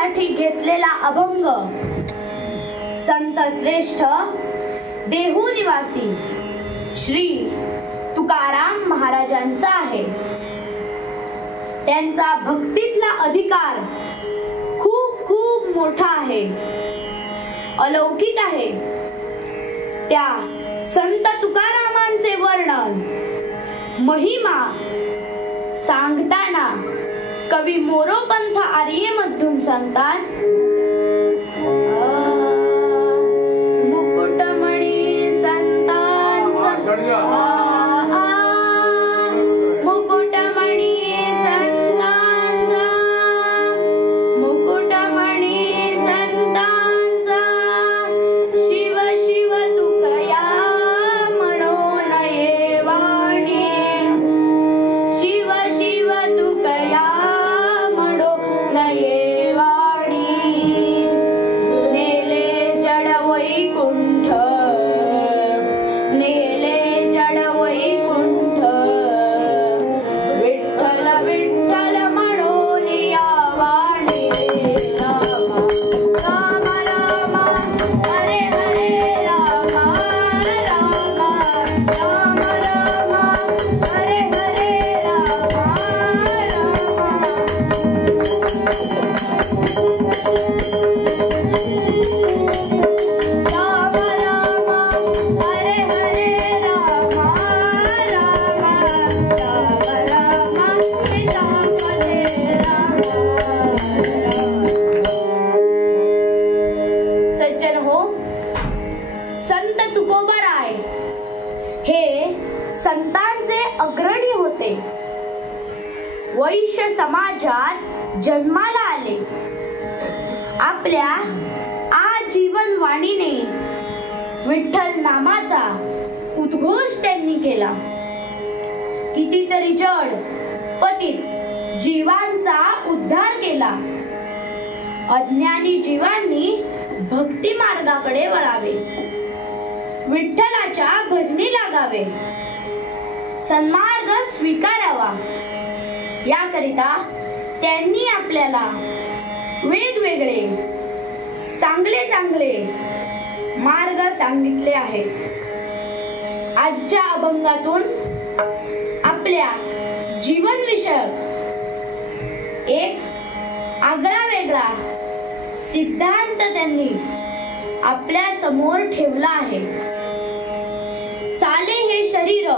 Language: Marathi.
संतांसाठी घेतलेला अभंग संत श्रेष्ठ देहू निवासी श्री तुकाराम महाराजांचा आहे। त्यांचा भक्तीतला अधिकार खूप खूप मोठा आहे, अलौकिक आहे। त्या संत तुकारामांचे वर्णन महिमा सांगताना कवी मोरोपंथ आर्यमधून सांगतात, मुकुटमणी संतांचा संतांचे अग्रणी होते। वैश्य समाजात जन्माला आले। आपल्या आजीवन वाणीने विठ्ठल नामाचा उद्घोष त्यांनी केला। कितीतरी जड पतित जीवांचा उद्धार केला। अज्ञानी जीवांनी भक्ती मार्गाकडे वळावे, विठ्ठलाच्या भजनी लागावे, सन्मार्ग स्वीकारावा। याकरिता त्यांनी आपल्याला वेगवेगळे चांगले चांगले मार्ग सांगितले आहेत। आजच्या अभंगातून आपल्या जीवन विषयक एक आगळा वेगळा सिद्धांत त्यांनी आपल्या समोर ठेवला आहे। चाले हे शरीर